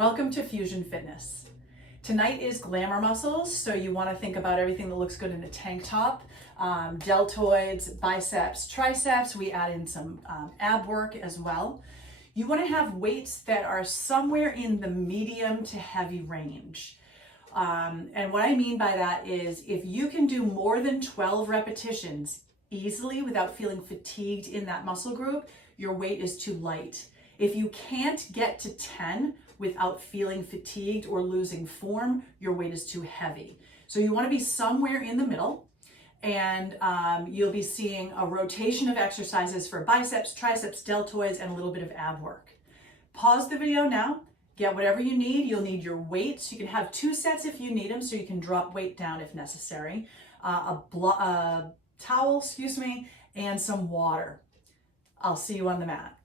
Welcome to Fusion Fitness. Tonight is glamour muscles, so you want to think about everything that looks good in a tank top. Deltoids, biceps, triceps. We add in some ab work as well. You want to have weights that are somewhere in the medium to heavy range. And what I mean by that is if you can do more than 12 repetitions easily without feeling fatigued in that muscle group, your weight is too light. If you can't get to 10 without feeling fatigued or losing form, your weight is too heavy. So you want to be somewhere in the middle, and you'll be seeing a rotation of exercises for biceps, triceps, deltoids, and a little bit of ab work. Pause the video now, get whatever you need. You'll need your weights. You can have 2 sets if you need them, so you can drop weight down if necessary. A towel, and some water. I'll see you on the mat.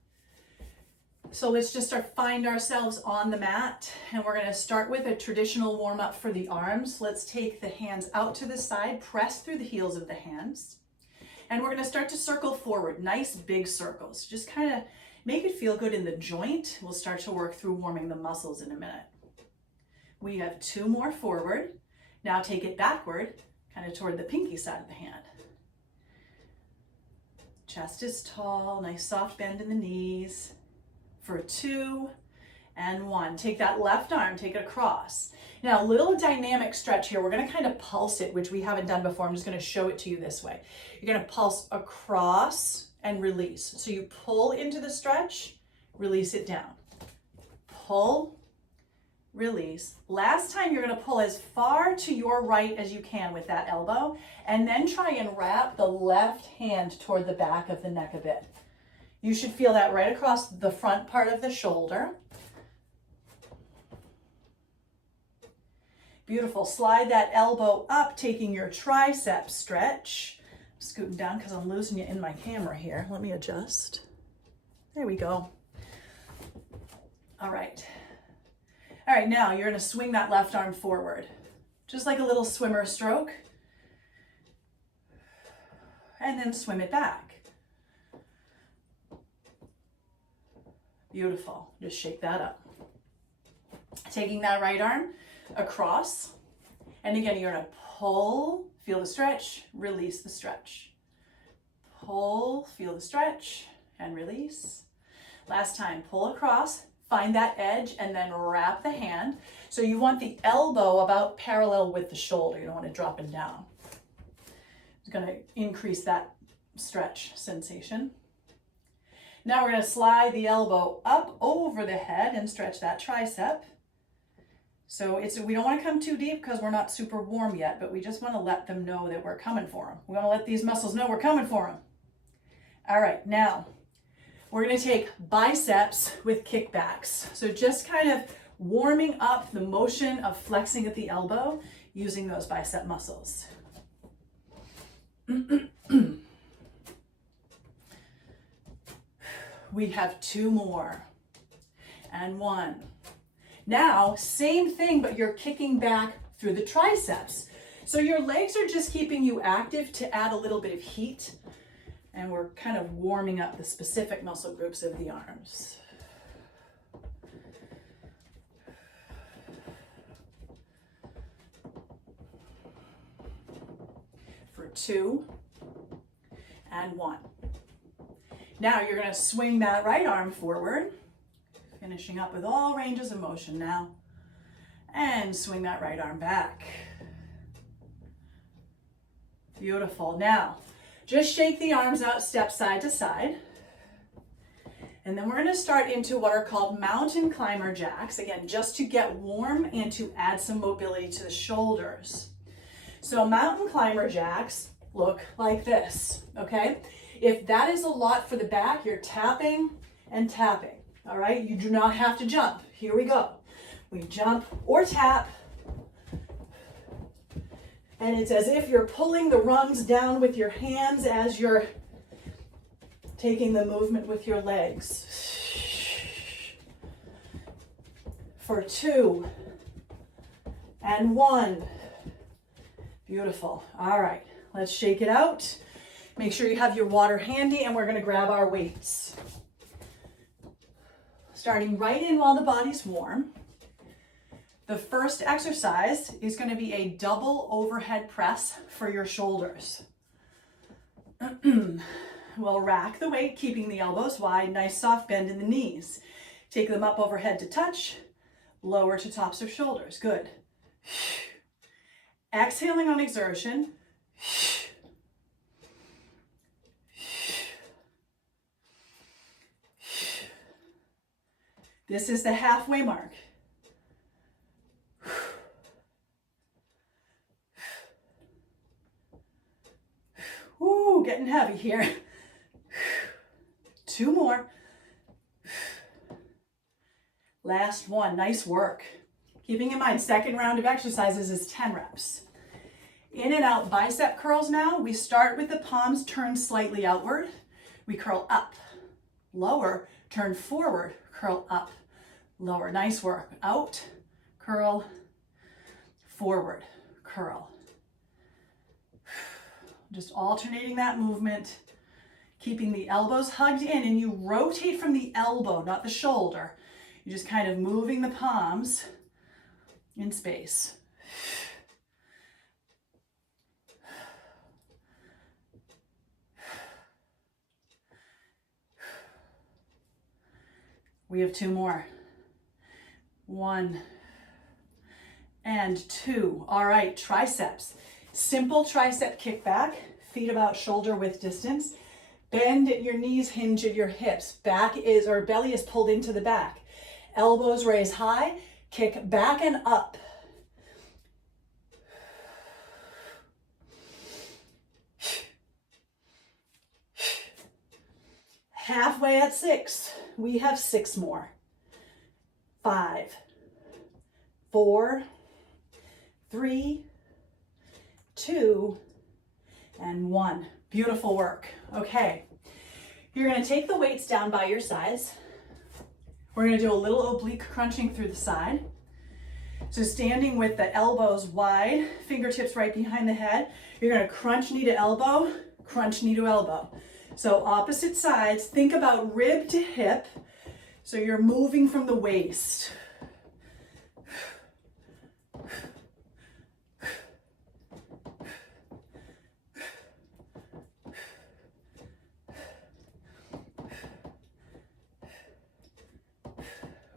So let's just find ourselves on the mat, and we're going to start with a traditional warm-up for the arms. Let's take the hands out to the side, press through the heels of the hands, and we're going to start to circle forward, nice big circles. Just kind of make it feel good in the joint. We'll start to work through warming the muscles in a minute. We have 2 more forward. Now take it backward, kind of toward the pinky side of the hand. Chest is tall, nice soft bend in the knees. For 2 and 1. Take that left arm, take it across. Now, a little dynamic stretch here. We're going to kind of pulse it, which we haven't done before. I'm just going to show it to you this way. You're going to pulse across and release. So you pull into the stretch, release it down. Pull, release. Last time, you're going to pull as far to your right as you can with that elbow, and then try and wrap the left hand toward the back of the neck a bit. You should feel that right across the front part of the shoulder. Beautiful. Slide that elbow up, taking your tricep stretch. I'm scooting down because I'm losing you in my camera here. Let me adjust. There we go. All right. All right, now you're going to swing that left arm forward, just like a little swimmer stroke, and then swim it back. Beautiful. Just shake that up. Taking that right arm across. And again, you're going to pull, feel the stretch, release the stretch. Pull, feel the stretch, and release. Last time, pull across, find that edge, and then wrap the hand. So you want the elbow about parallel with the shoulder. You don't want it dropping down. It's going to increase that stretch sensation. Now we're going to slide the elbow up over the head and stretch that tricep. So we don't want to come too deep because we're not super warm yet, but we just want to let them know that we're coming for them. We want to let these muscles know we're coming for them. All right, now we're going to take biceps with kickbacks. So just kind of warming up the motion of flexing at the elbow using those bicep muscles. We have 2 more, and 1. Now, same thing, but you're kicking back through the triceps. So your legs are just keeping you active to add a little bit of heat, and we're kind of warming up the specific muscle groups of the arms. For 2 and 1. Now you're going to swing that right arm forward, finishing up with all ranges of motion now, and swing that right arm back. Beautiful. Now, just shake the arms out, step side to side, and then we're going to start into what are called mountain climber jacks, again, just to get warm and to add some mobility to the shoulders. So mountain climber jacks look like this, okay? If that is a lot for the back, you're tapping and tapping, all right? You do not have to jump. Here we go. We jump or tap, and it's as if you're pulling the rungs down with your hands as you're taking the movement with your legs. For 2 and 1. Beautiful. All right, let's shake it out. Make sure you have your water handy, and we're going to grab our weights. Starting right in while the body's warm. The first exercise is going to be a double overhead press for your shoulders. We'll rack the weight, keeping the elbows wide, nice soft bend in the knees. Take them up overhead to touch, lower to tops of shoulders. Good. Exhaling on exertion. This is the halfway mark. Ooh, getting heavy here. 2 more. Last one, nice work. Keeping in mind, second round of exercises is 10 reps. In and out bicep curls now. We start with the palms turned slightly outward. We curl up, lower, turn forward, curl up, lower. Nice work. Out, curl, forward, curl. Just alternating that movement, keeping the elbows hugged in, and you rotate from the elbow, not the shoulder. You're just kind of moving the palms in space. We have 2 more. 1 and 2. All right, triceps. Simple tricep kickback, feet about shoulder width distance. Bend at your knees, hinge at your hips. Belly is pulled into the back. Elbows raise high, kick back and up. Halfway at 6. We have 6 more. 5, 4, 3, 2, and 1. Beautiful work. Okay, you're going to take the weights down by your sides. We're going to do a little oblique crunching through the side. So standing with the elbows wide, fingertips right behind the head, you're going to crunch knee to elbow, crunch knee to elbow. So opposite sides, think about rib to hip. So you're moving from the waist.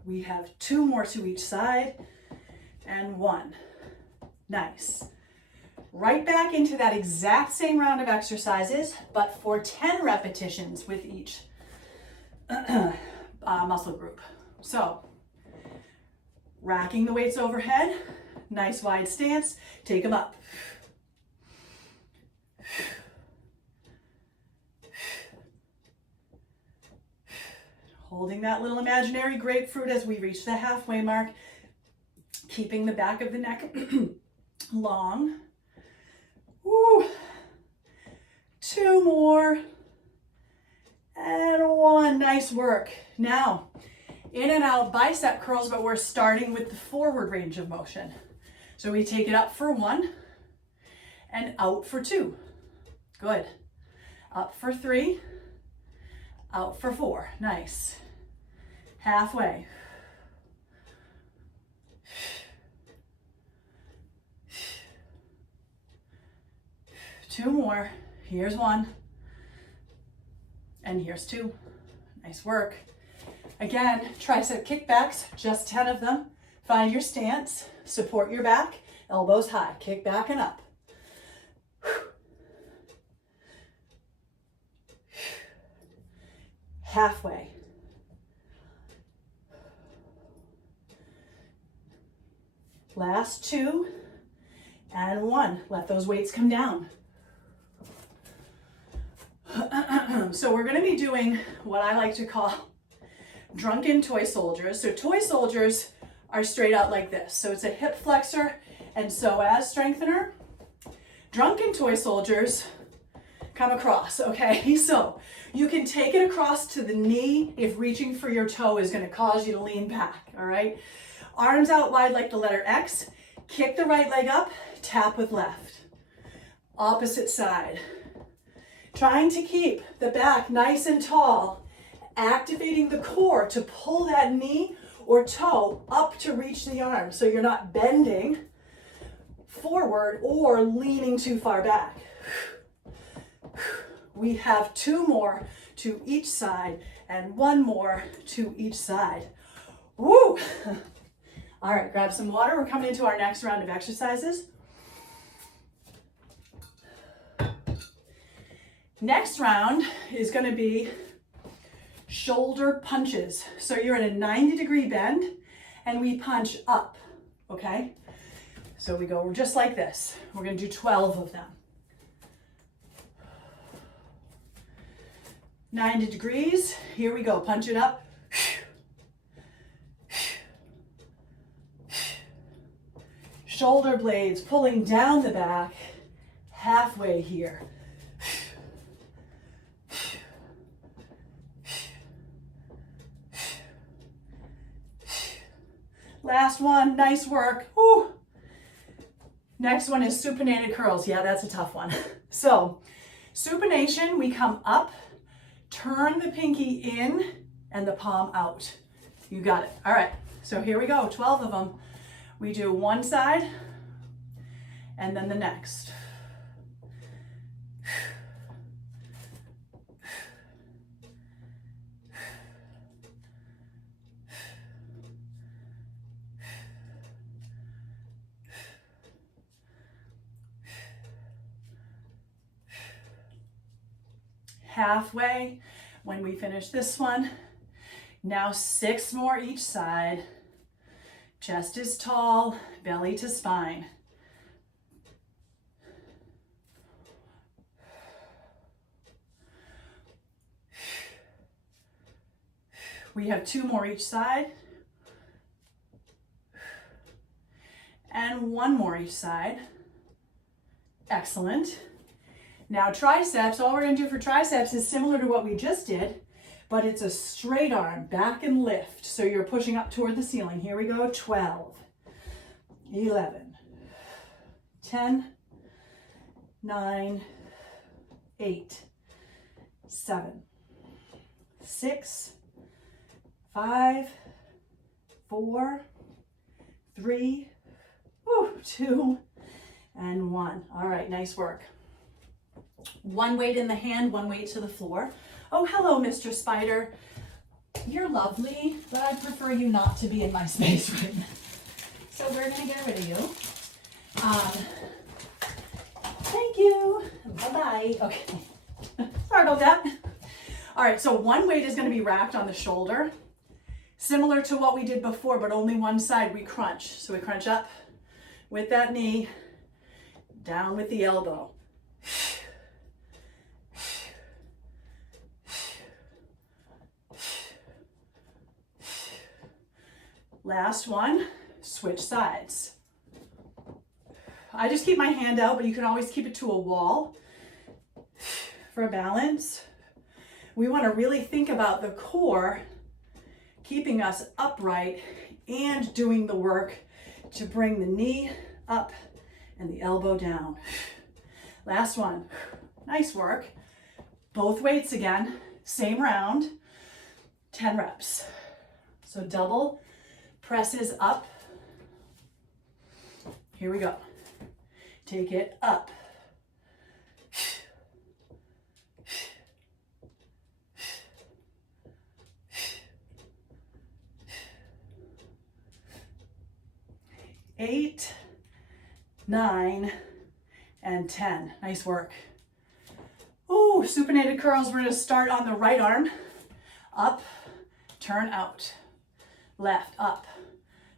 We have 2 more to each side and 1. Nice. Right back into that exact same round of exercises, but for 10 repetitions with each muscle group. So, racking the weights overhead, nice wide stance, take them up. Holding that little imaginary grapefruit as we reach the halfway mark, keeping the back of the neck long. Woo. 2 more. And 1. Nice work. Now, in and out bicep curls, but we're starting with the forward range of motion. So we take it up for 1 and out for 2. Good. Up for 3, out for 4. Nice. Halfway. Two more. Here's 1. And here's 2. Nice work. Again, tricep kickbacks, just 10 of them. Find your stance, support your back, elbows high, kick back and up. Halfway. Last 2 and 1. Let those weights come down. So we're going to be doing what I like to call drunken toy soldiers. So toy soldiers are straight out like this. So it's a hip flexor and psoas strengthener. Drunken toy soldiers come across, okay? So you can take it across to the knee if reaching for your toe is going to cause you to lean back, all right? Arms out wide like the letter X. Kick the right leg up, tap with left. Opposite side. Trying to keep the back nice and tall, activating the core to pull that knee or toe up to reach the arm. So you're not bending forward or leaning too far back. We have 2 more to each side and 1 more to each side. Woo! All right, grab some water. We're coming into our next round of exercises. Next round is going to be shoulder punches. So you're at a 90-degree bend and we punch up, okay? So we go just like this. We're going to do 12 of them. 90 degrees. Here we go. Punch it up. Shoulder blades pulling down the back, halfway here. Last one, nice work. Woo. Next one is supinated curls. Yeah, that's a tough one. So, supination, we come up, turn the pinky in, and the palm out. You got it. All right, so here we go, 12 of them. We do one side, and then the next. Halfway when we finish this one. Now 6 more each side. Chest is tall, belly to spine. We have 2 more each side. And 1 more each side. Excellent. Now triceps, all we're going to do for triceps is similar to what we just did, but it's a straight arm, back and lift. So you're pushing up toward the ceiling. Here we go, 12, 11, 10, 9, 8, 7, 6, 5, 4, 3, 2, and 1. All right, nice work. 1 weight in the hand, 1 weight to the floor. Oh, hello, Mr. Spider. You're lovely, but I'd prefer you not to be in my space right now. So we're gonna get rid of you. Thank you. Bye-bye. Okay. Sorry about that. All right, so 1 weight is gonna be wrapped on the shoulder, similar to what we did before, but only one side we crunch. So we crunch up with that knee, down with the elbow. Last one, switch sides. I just keep my hand out, but you can always keep it to a wall for balance. We want to really think about the core keeping us upright and doing the work to bring the knee up and the elbow down. Last one, nice work. Both weights again, same round, 10 reps. So double presses up. Here we go. Take it up. Eight, 9, and 10. Nice work. Ooh, supinated curls. We're going to start on the right arm. Up, turn out. Left, up,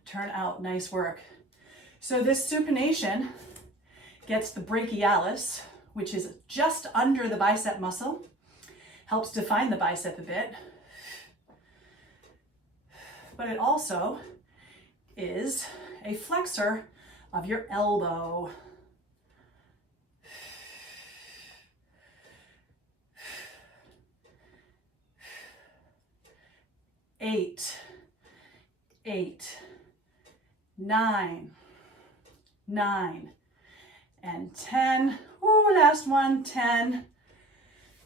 turn out. Nice work. So this supination gets the brachialis, which is just under the bicep muscle. Helps define the bicep a bit. But it also is a flexor of your elbow. Eight, 9, and 10. Ooh, last one, 10.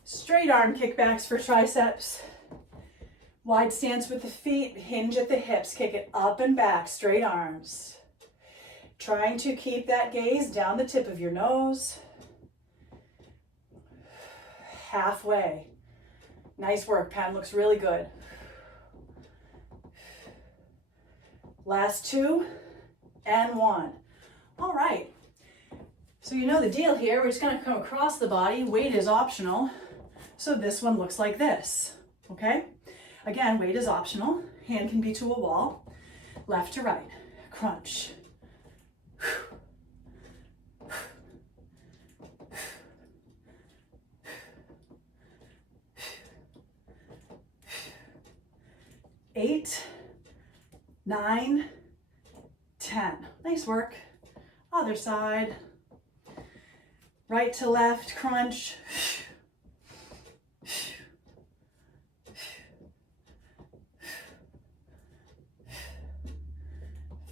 Straight arm kickbacks for triceps. Wide stance with the feet, hinge at the hips, kick it up and back, straight arms. Trying to keep that gaze down the tip of your nose. Halfway. Nice work, Pam, looks really good. Last 2 and 1. All right, so you know the deal here. We're just gonna come across the body. Weight is optional. So this one looks like this, okay? Again, weight is optional. Hand can be to a wall. Left to right, crunch. Eight, 9, 10. Nice work. Other side. Right to left, crunch.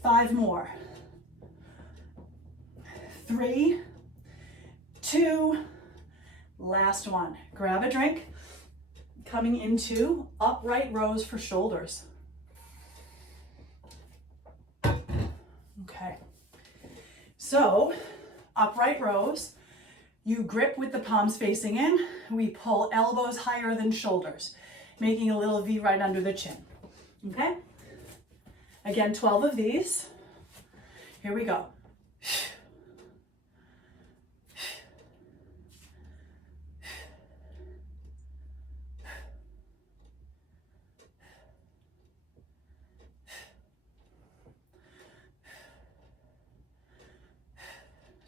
5 more. 3, 2, last one. Grab a drink. Coming into upright rows for shoulders. Okay. So, upright rows. You grip with the palms facing in. We pull elbows higher than shoulders, making a little V right under the chin. Okay? Again, 12 of these. Here we go.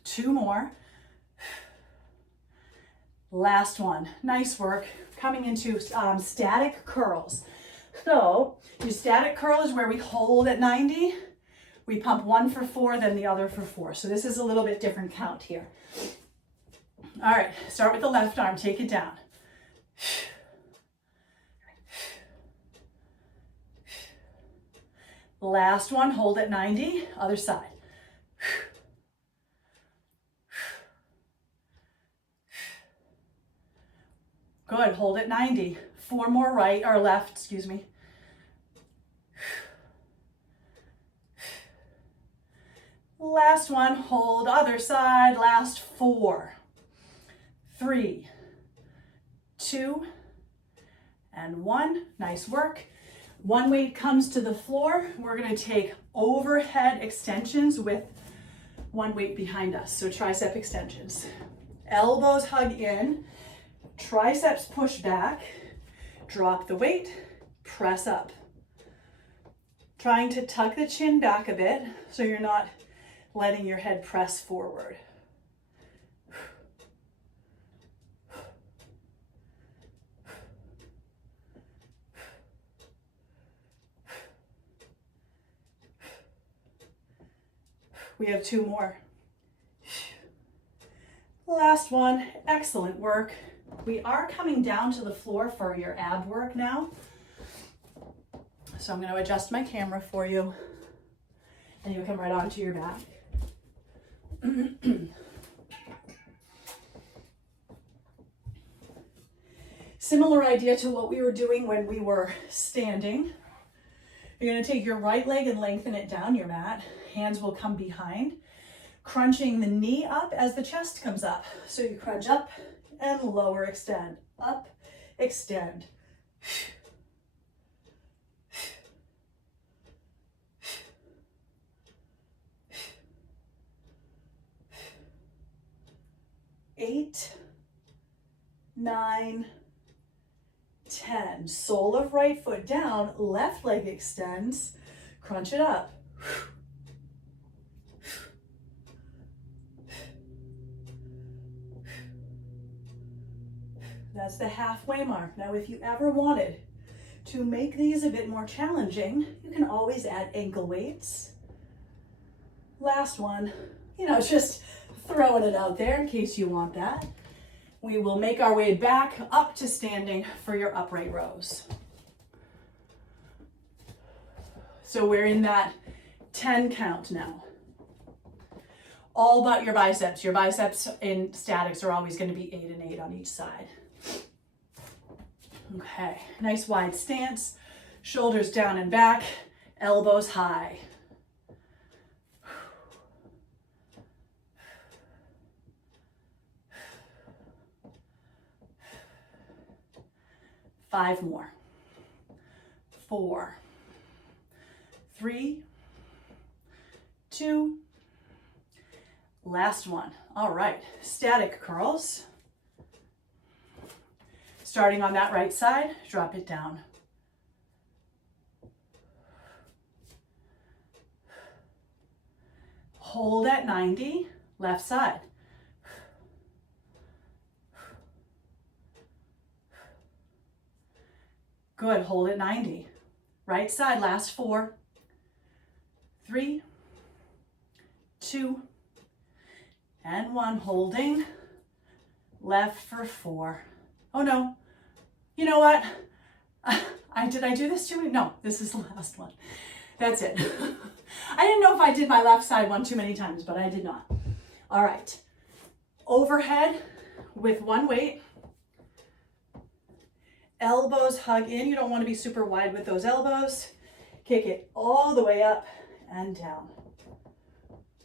Two more. Last one. Nice work. Coming into static curls. So your static curl is where we hold at 90. We pump one for 4, then the other for 4. So this is a little bit different count here. All right, start with the left arm. Take it down. Last one, hold at 90. Other side. Good, hold at 90. 4 more right or left, excuse me. Last one, hold, other side, last 4, 3, 2, and 1. Nice work. One weight comes to the floor. We're gonna take overhead extensions with one weight behind us. So tricep extensions. Elbows hug in, triceps push back, drop the weight, press up. Trying to tuck the chin back a bit so you're not letting your head press forward. We have 2 more. Last one, excellent work. We are coming down to the floor for your ab work now. So I'm going to adjust my camera for you and you come right onto your back. Similar idea to what we were doing when we were standing. You're going to take your right leg and lengthen it down your mat. Hands will come behind, crunching the knee up as the chest comes up. So you crunch up and lower, extend, up, extend. Eight, 9, 10. Sole of right foot down, left leg extends, crunch it up. That's the halfway mark. Now, if you ever wanted to make these a bit more challenging, you can always add ankle weights. Last one, just throwing it out there in case you want that. We will make our way back up to standing for your upright rows. So we're in that 10 count now. All but your biceps. Your biceps in statics are always going to be 8 and 8 on each side. Okay, nice wide stance. Shoulders down and back, elbows high. 5 more. 4, 3, 2, last one. All right, static curls. Starting on that right side, drop it down. Hold at 90, left side. Good, hold at 90. Right side, last 4, 3, 2, and 1. Holding, left for 4. Oh no, you know what? Did I do this too many? No, this is the last one. That's it. I didn't know if I did my left side one too many times, but I did not. All right, overhead with one weight. Elbows hug in. You don't want to be super wide with those elbows. Kick it all the way up and down.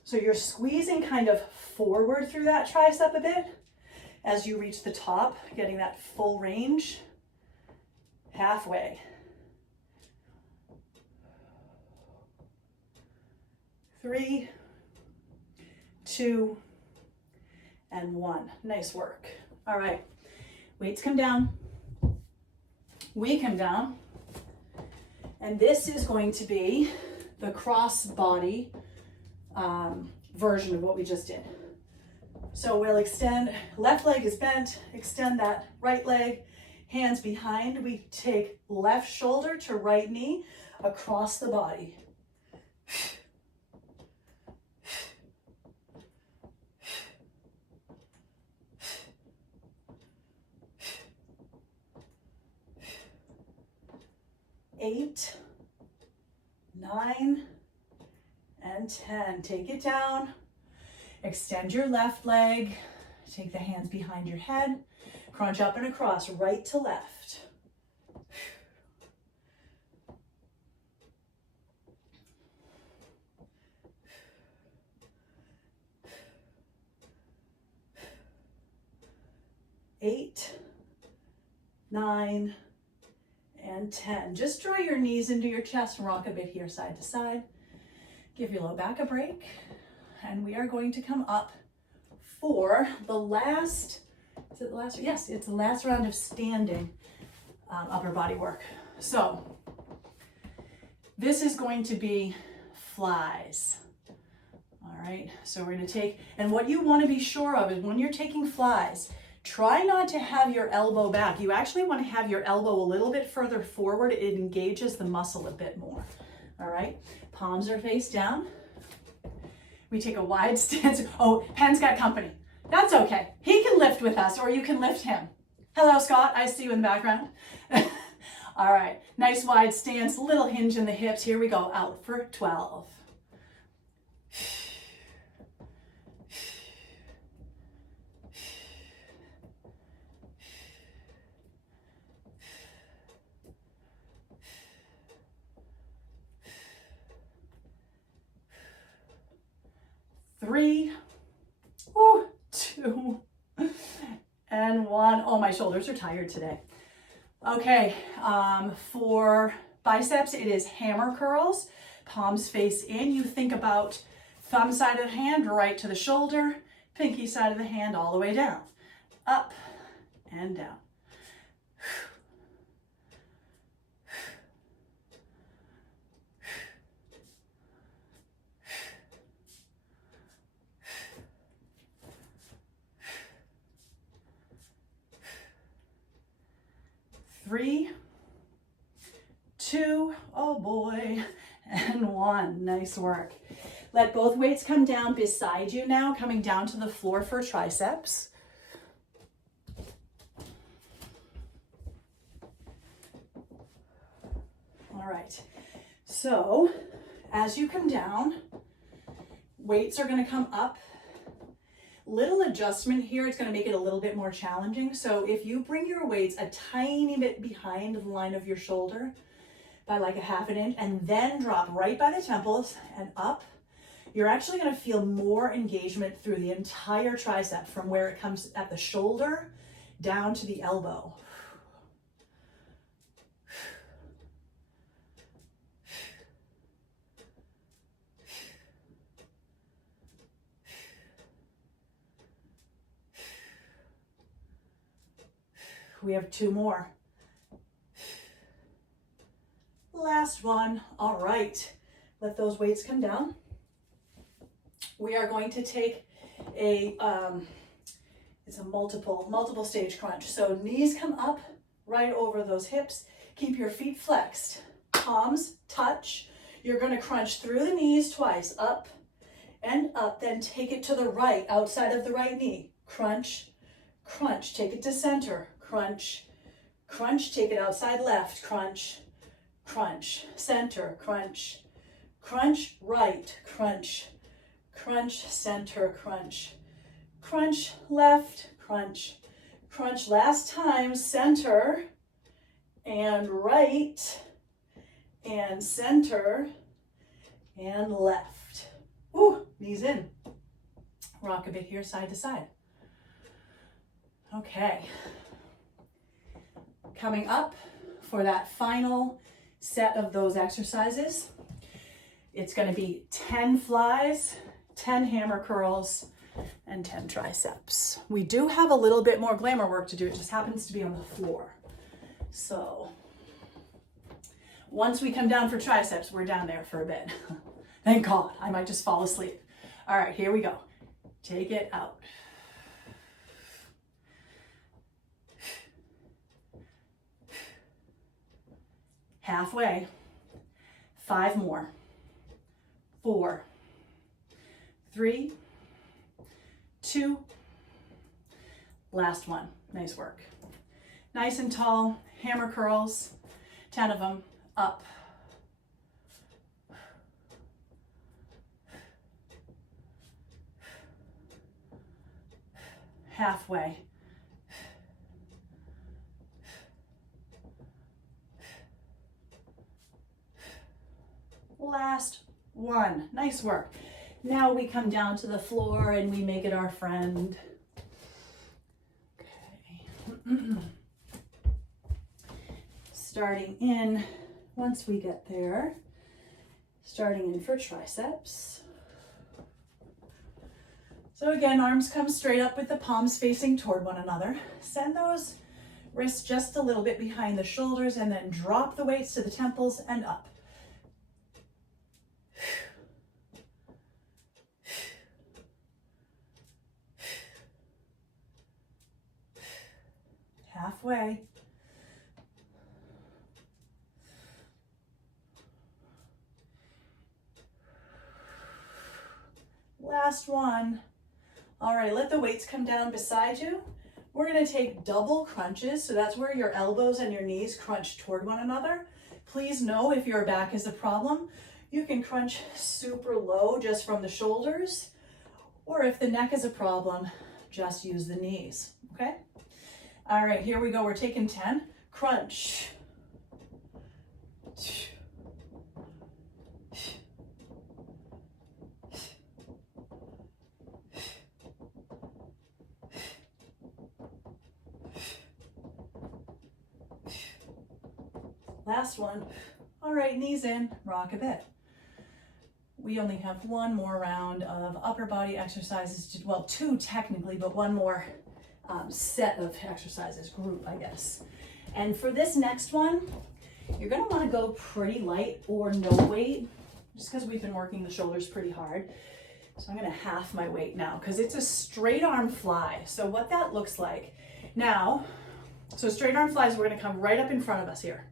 So you're squeezing kind of forward through that tricep a bit as you reach the top, getting that full range. Halfway. 3, 2, and 1. Nice work. All right, weights come down. We come down, and this is going to be the cross body version of what we just did. So we'll extend, left leg is bent, extend that right leg, hands behind. We take left shoulder to right knee across the body. Eight, 9, and 10. Take it down. Extend your left leg. Take the hands behind your head. Crunch up and across, right to left. Eight, 9, and 10. Just draw your knees into your chest and rock a bit here, side to side. Give your low back a break. And we are going to come up for the last, is it the last? Yes, it's the last round of standing upper body work. So this is going to be flies. All right, so we're going to take, and what you want to be sure of is when you're taking flies, try not to have your elbow back. You actually want to have your elbow a little bit further forward. It engages the muscle a bit more. All right, palms are face down. We take a wide stance. Oh, Pen's got company. That's okay. He can lift with us, or you can lift him. Hello, Scott. I see you in the background. All right, nice wide stance, little hinge in the hips. Here we go, out for 12. Three, 2, and 1. Oh, my shoulders are tired today. Okay, for biceps, it is hammer curls, palms face in. You think about thumb side of the hand right to the shoulder, pinky side of the hand all the way down, up and down. Three, 2, oh boy, and 1. Nice work. Let both weights come down beside you now, coming down to the floor for triceps. All right, so as you come down, weights are going to come up. Little adjustment here, it's going to make it a little bit more challenging. So if you bring your weights a tiny bit behind the line of your shoulder, by like a half an inch, and then drop right by the temples and up. You're actually going to feel more engagement through the entire tricep from where it comes at the shoulder down to the elbow. We have 2 more. Last one. All right. Let those weights come down. We are going to take a, it's a multiple stage crunch. So knees come up right over those hips. Keep your feet flexed. Palms touch. You're going to crunch through the knees twice, up and up. Then take it to the right, outside of the right knee. Crunch, crunch. Take it to center. Crunch, crunch. Take it outside left. Crunch, crunch. Center, crunch, crunch. Right, crunch, crunch. Center, crunch, crunch. Left, crunch, crunch. Last time, center and right and center and left. Ooh, knees in. Rock a bit here, side to side. Okay. Coming up for that final set of those exercises, it's going to be 10 flies, 10 hammer curls, and 10 triceps. We do have a little bit more glamour work to do. It just happens to be on the floor. So once we come down for triceps, we're down there for a bit. Thank God. I might just fall asleep. All right, here we go. Take it out. Halfway. 5 more. 4, 3, 2. Last one. Nice work. Nice and tall. Hammer curls. 10 of them. Up. Halfway. Last one. Nice work. Now we come down to the floor and we make it our friend. Okay. Starting in, once we get there, starting in for triceps. So again, arms come straight up with the palms facing toward one another. Send those wrists just a little bit behind the shoulders and then drop the weights to the temples and up. Halfway. Last one. All right, let the weights come down beside you. We're going to take double crunches. So that's where your elbows and your knees crunch toward one another. Please know if your back is a problem, you can crunch super low just from the shoulders, or if the neck is a problem, just use the knees, okay? All right, here we go. We're taking 10. Crunch. Last one. All right, knees in, rock a bit. We only have one more round of upper body exercises, well, 2 technically, but one more set of exercises, group, I guess. And for this next one, you're gonna wanna go pretty light or no weight, just because we've been working the shoulders pretty hard. So I'm gonna half my weight now, because it's a straight arm fly. So what that looks like now, so straight arm flies, we're gonna come right up in front of us here,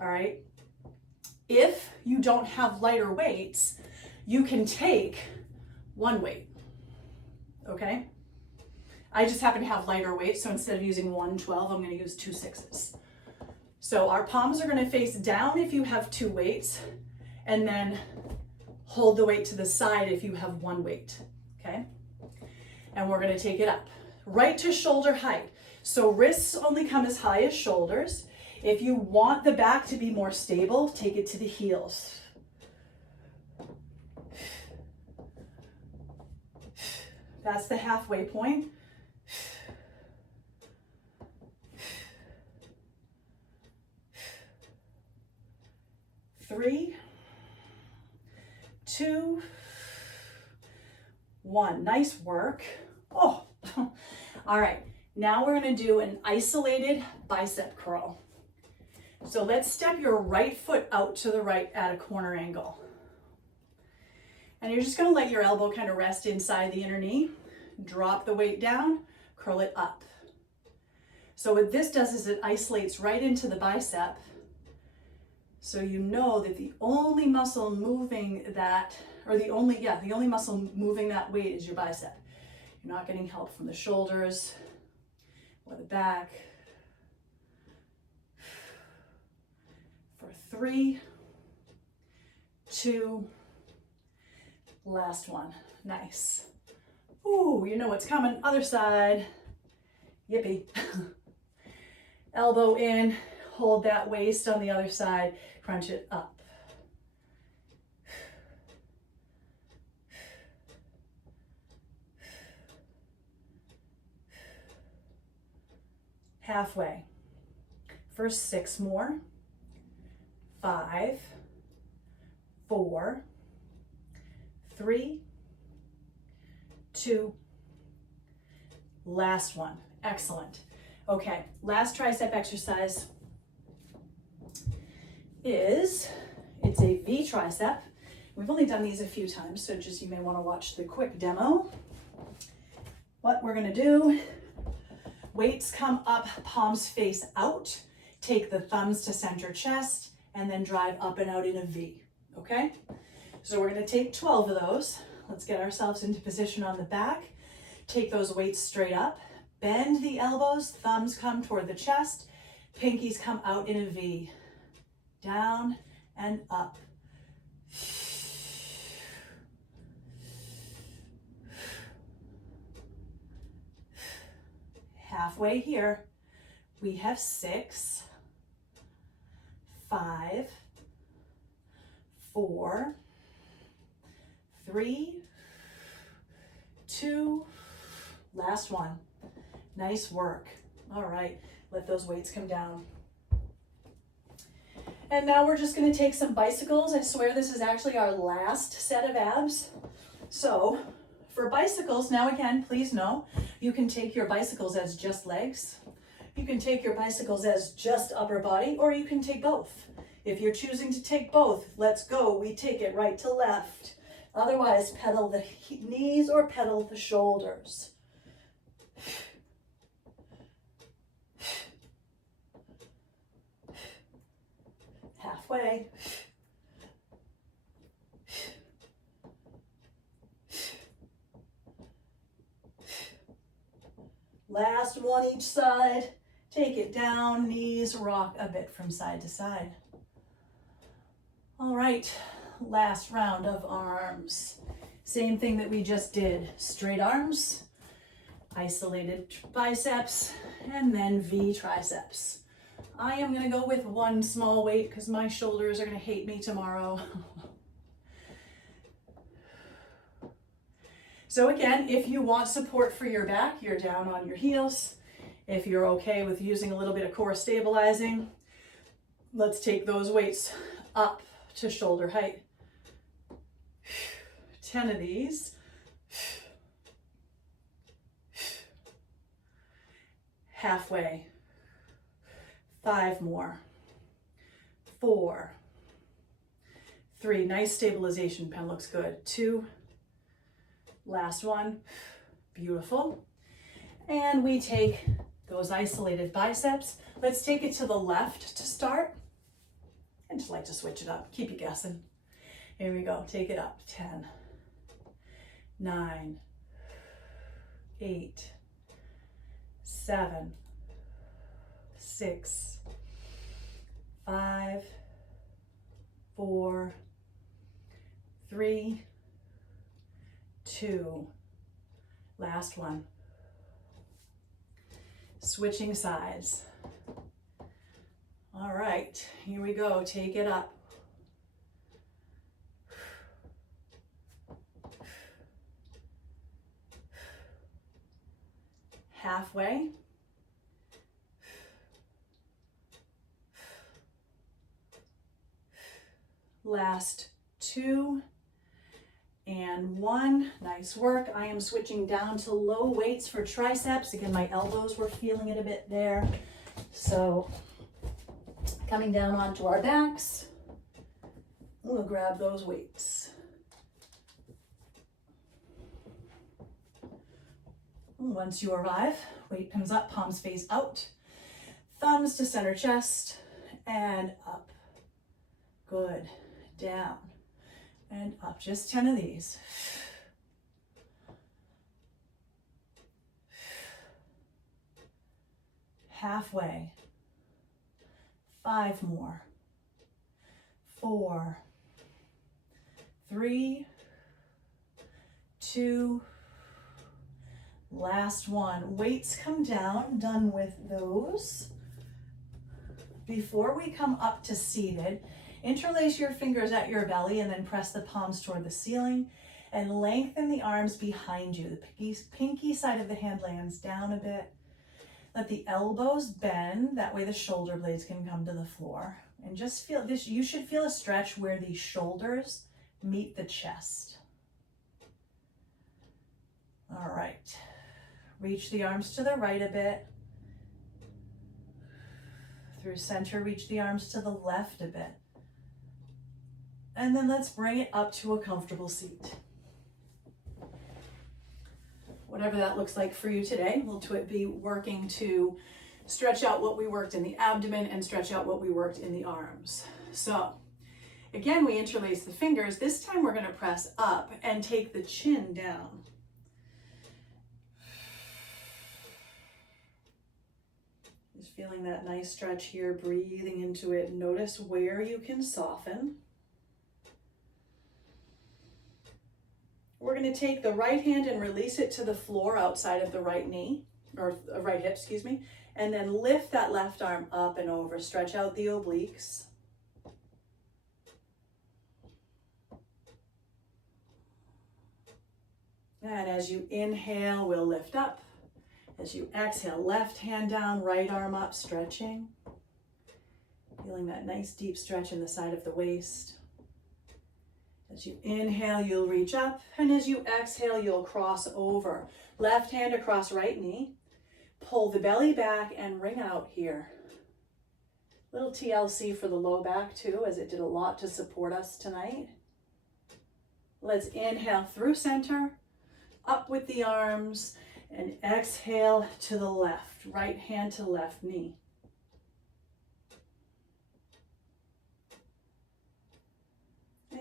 all right? If you don't have lighter weights, you can take 1 weight, okay? I just happen to have lighter weights, so instead of using 1 12, I'm gonna use 2 6s. So our palms are gonna face down if you have 2 weights, and then hold the weight to the side if you have 1 weight, okay? And we're gonna take it up, right to shoulder height. So wrists only come as high as shoulders. If you want the back to be more stable, take it to the heels. That's the halfway point. 3, 2, 1. Nice work. Oh, all right. Now we're going to do an isolated bicep curl. So let's step your right foot out to the right at a corner angle. And you're just going to let your elbow kind of rest inside the inner knee. Drop the weight down, curl it up. So what this does is it isolates right into the bicep. So you know that the only muscle moving that, or the only muscle moving that weight is your bicep. You're not getting help from the shoulders or the back. For 3, 2, last one. Nice. Ooh, you know what's coming. Other side. Yippee. Elbow in, hold that waist on the other side, crunch it up. Halfway. For 6 more. 5, 4, 3, 2, last one. Excellent. Okay, last tricep exercise it's a V tricep. We've only done these a few times, so just you may want to watch the quick demo. What we're going to do, weights come up, palms face out, take the thumbs to center chest, and then drive up and out in a V, okay? So we're going to take 12 of those. Let's get ourselves into position on the back. Take those weights straight up, bend the elbows, thumbs come toward the chest, pinkies come out in a V. Down and up. Halfway here, we have 6, 5, 4, 3, 2, last one. Nice work. All right, let those weights come down. And now we're just going to take some bicycles. I swear this is actually our last set of abs. So for bicycles, now again, please know, you can take your bicycles as just legs. You can take your bicycles as just upper body, or you can take both. If you're choosing to take both, let's go. We take it right to left. Otherwise, pedal the knees or pedal the shoulders. Halfway. Last one each side. Take it down, knees rock a bit from side to side. All right, last round of arms. Same thing that we just did. Straight arms, isolated biceps, and then V triceps. I am gonna go with one small weight because my shoulders are gonna hate me tomorrow. So again, if you want support for your back, you're down on your heels. If you're okay with using a little bit of core stabilizing, let's take those weights up to shoulder height. 10 of these. Halfway. 5 more. 4. 3. Nice stabilization pen, looks good. 2. Last one. Beautiful. And we take those isolated biceps. Let's take it to the left to start. I just like to switch it up, keep you guessing. Here we go, take it up. 10, 9, 8, 7, 6, 5, 4, 3, 2, last one. Switching sides. All right, here we go. Take it up. Halfway. Last 2 and 1. Nice work. I am switching down to low weights for triceps. Again, my elbows were feeling it a bit there. So coming down onto our backs, we'll grab those weights. Once you arrive, weight comes up, palms face out, thumbs to center chest, and up. Good. Down and up. Just 10 of these. Halfway. 5 more. 4, 3, 2, last one. Weights come down, done with those. Before we come up to seated, interlace your fingers at your belly and then press the palms toward the ceiling and lengthen the arms behind you. The pinky side of the hand lands down a bit. Let the elbows bend, that way the shoulder blades can come to the floor. And just feel this, you should feel a stretch where the shoulders meet the chest. All right, reach the arms to the right a bit. Through center, reach the arms to the left a bit. And then let's bring it up to a comfortable seat. Whatever that looks like for you today, we'll be working to stretch out what we worked in the abdomen and stretch out what we worked in the arms. So again, we interlace the fingers. This time we're going to press up and take the chin down. Just feeling that nice stretch here, breathing into it. Notice where you can soften. We're going to take the right hand and release it to the floor outside of the right knee, or right hip, excuse me, and then lift that left arm up and over. Stretch out the obliques. And as you inhale, we'll lift up. As you exhale, left hand down, right arm up, stretching. Feeling that nice deep stretch in the side of the waist. As you inhale, you'll reach up, and as you exhale, you'll cross over. Left hand across right knee. Pull the belly back and ring out here. Little TLC for the low back too, as it did a lot to support us tonight. Let's inhale through center, up with the arms, and exhale to the left. Right hand to left knee.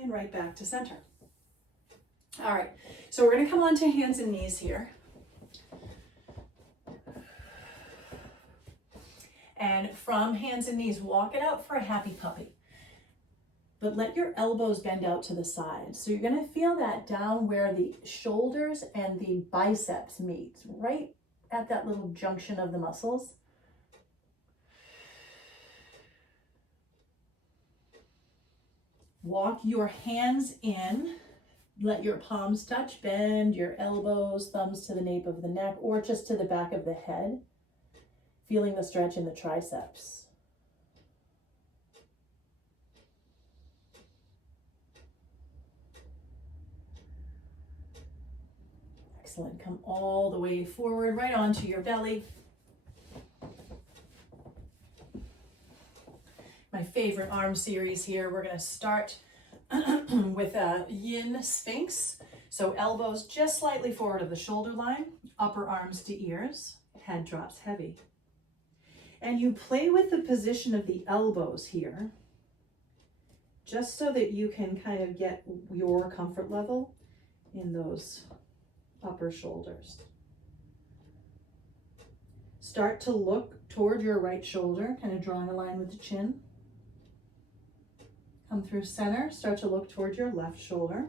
And right back to center. All right, so we're going to come on to hands and knees here. And from hands and knees, walk it out for a happy puppy. But let your elbows bend out to the sides. So you're going to feel that down where the shoulders and the biceps meet, right at that little junction of the muscles. Walk your hands in, let your palms touch, bend your elbows, thumbs to the nape of the neck or just to the back of the head, feeling the stretch in the triceps. Excellent, come all the way forward, right onto your belly. My favorite arm series here. We're going to start with a yin sphinx. So elbows just slightly forward of the shoulder line, upper arms to ears, head drops heavy. And you play with the position of the elbows here, just so that you can kind of get your comfort level in those upper shoulders. Start to look toward your right shoulder, kind of drawing a line with the chin. Come through center, start to look toward your left shoulder.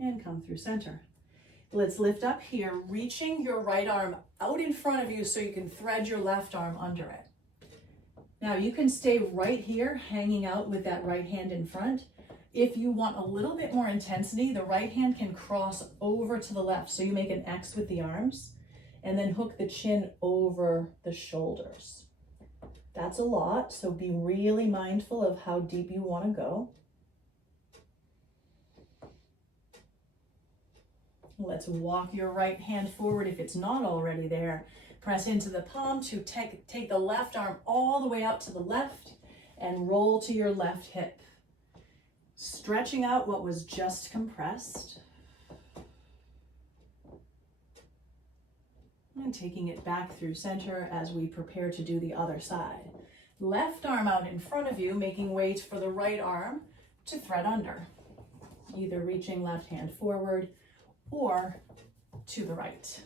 And come through center. Let's lift up here, reaching your right arm out in front of you so you can thread your left arm under it. Now you can stay right here, hanging out with that right hand in front. If you want a little bit more intensity, the right hand can cross over to the left. So you make an X with the arms and then hook the chin over the shoulders. That's a lot, so be really mindful of how deep you want to go. Let's walk your right hand forward if it's not already there. Press into the palm to take the left arm all the way out to the left and roll to your left hip. Stretching out what was just compressed. And taking it back through center as we prepare to do the other side. Left arm out in front of you, making way for the right arm to thread under. Either reaching left hand forward or to the right.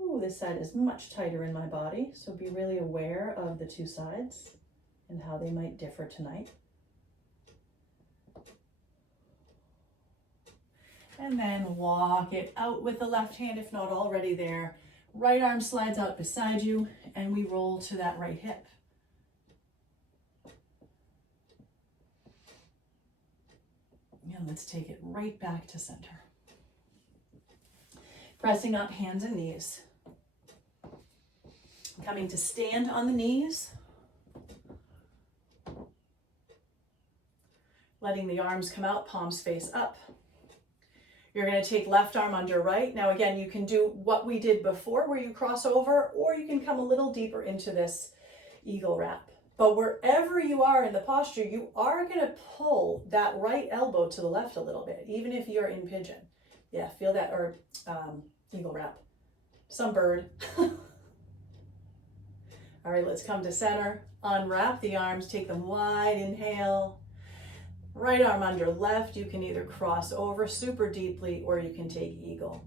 Ooh, this side is much tighter in my body, so be really aware of the two sides and how they might differ tonight. And then walk it out with the left hand if not already there. Right arm slides out beside you and we roll to that right hip. And let's take it right back to center. Pressing up, hands and knees. Coming to stand on the knees. Letting the arms come out, palms face up. You're going to take left arm under right. Now again, you can do what we did before where you cross over, or you can come a little deeper into this eagle wrap. But wherever you are in the posture, you are going to pull that right elbow to the left a little bit, even if you're in pigeon. Yeah, feel that, or eagle wrap. Some bird. All right, let's come to center. Unwrap the arms, take them wide, inhale. Right arm under left, you can either cross over super deeply or you can take eagle.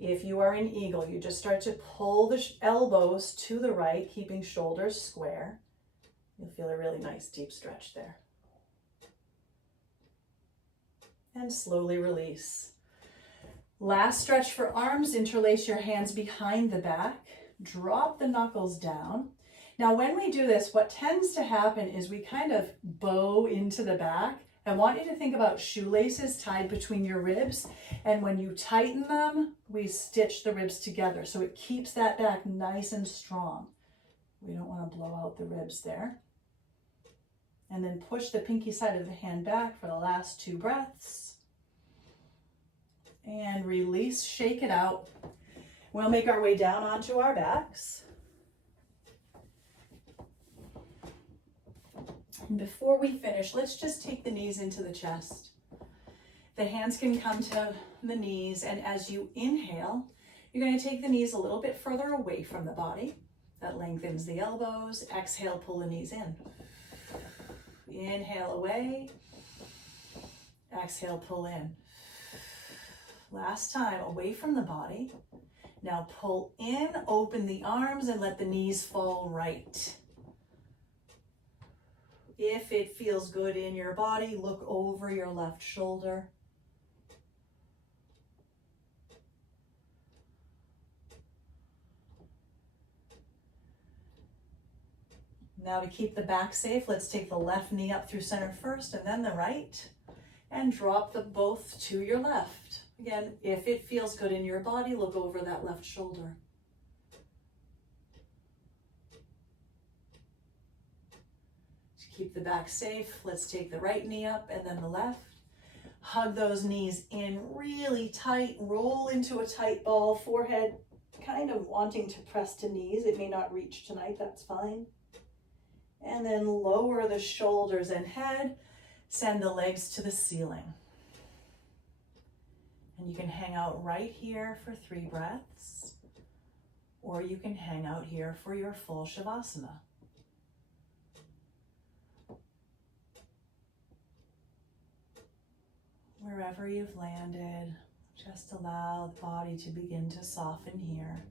If you are in eagle, you just start to pull the elbows to the right, keeping shoulders square. You'll feel a really nice deep stretch there. And slowly release. Last stretch for arms, interlace your hands behind the back, drop the knuckles down. Now, when we do this, what tends to happen is we kind of bow into the back. I want you to think about shoelaces tied between your ribs. And when you tighten them, we stitch the ribs together. So it keeps that back nice and strong. We don't want to blow out the ribs there. And then push the pinky side of the hand back for the last 2 breaths. And release, shake it out. We'll make our way down onto our backs. And before we finish, let's just take the knees into the chest. The hands can come to the knees, and as you inhale, you're going to take the knees a little bit further away from the body. That lengthens the elbows. Exhale, pull the knees in. Inhale away. Exhale, pull in. Last time, away from the body. Now pull in, open the arms, and let the knees fall right. If it feels good in your body, look over your left shoulder. Now to keep the back safe, let's take the left knee up through center first and then the right, and drop them both to your left. Again, if it feels good in your body, look over that left shoulder. Keep the back safe. Let's take the right knee up and then the left. Hug those knees in really tight. Roll into a tight ball. Forehead kind of wanting to press to knees. It may not reach tonight. That's fine. And then lower the shoulders and head. Send the legs to the ceiling. And you can hang out right here for 3 breaths. Or you can hang out here for your full Shavasana. Wherever you've landed, just allow the body to begin to soften here.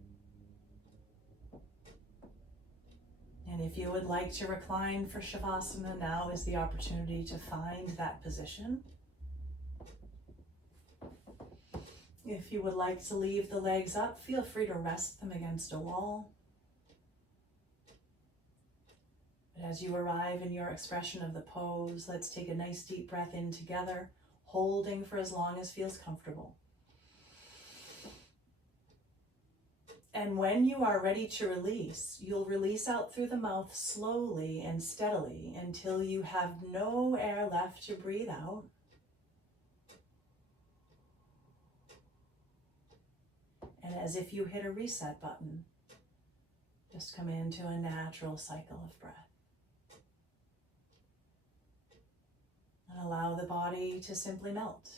And if you would like to recline for Shavasana, now is the opportunity to find that position. If you would like to leave the legs up, feel free to rest them against a wall. But as you arrive in your expression of the pose, let's take a nice deep breath in together, holding for as long as feels comfortable. And when you are ready to release, you'll release out through the mouth slowly and steadily until you have no air left to breathe out. And as if you hit a reset button, just come into a natural cycle of breath. And allow the body to simply melt.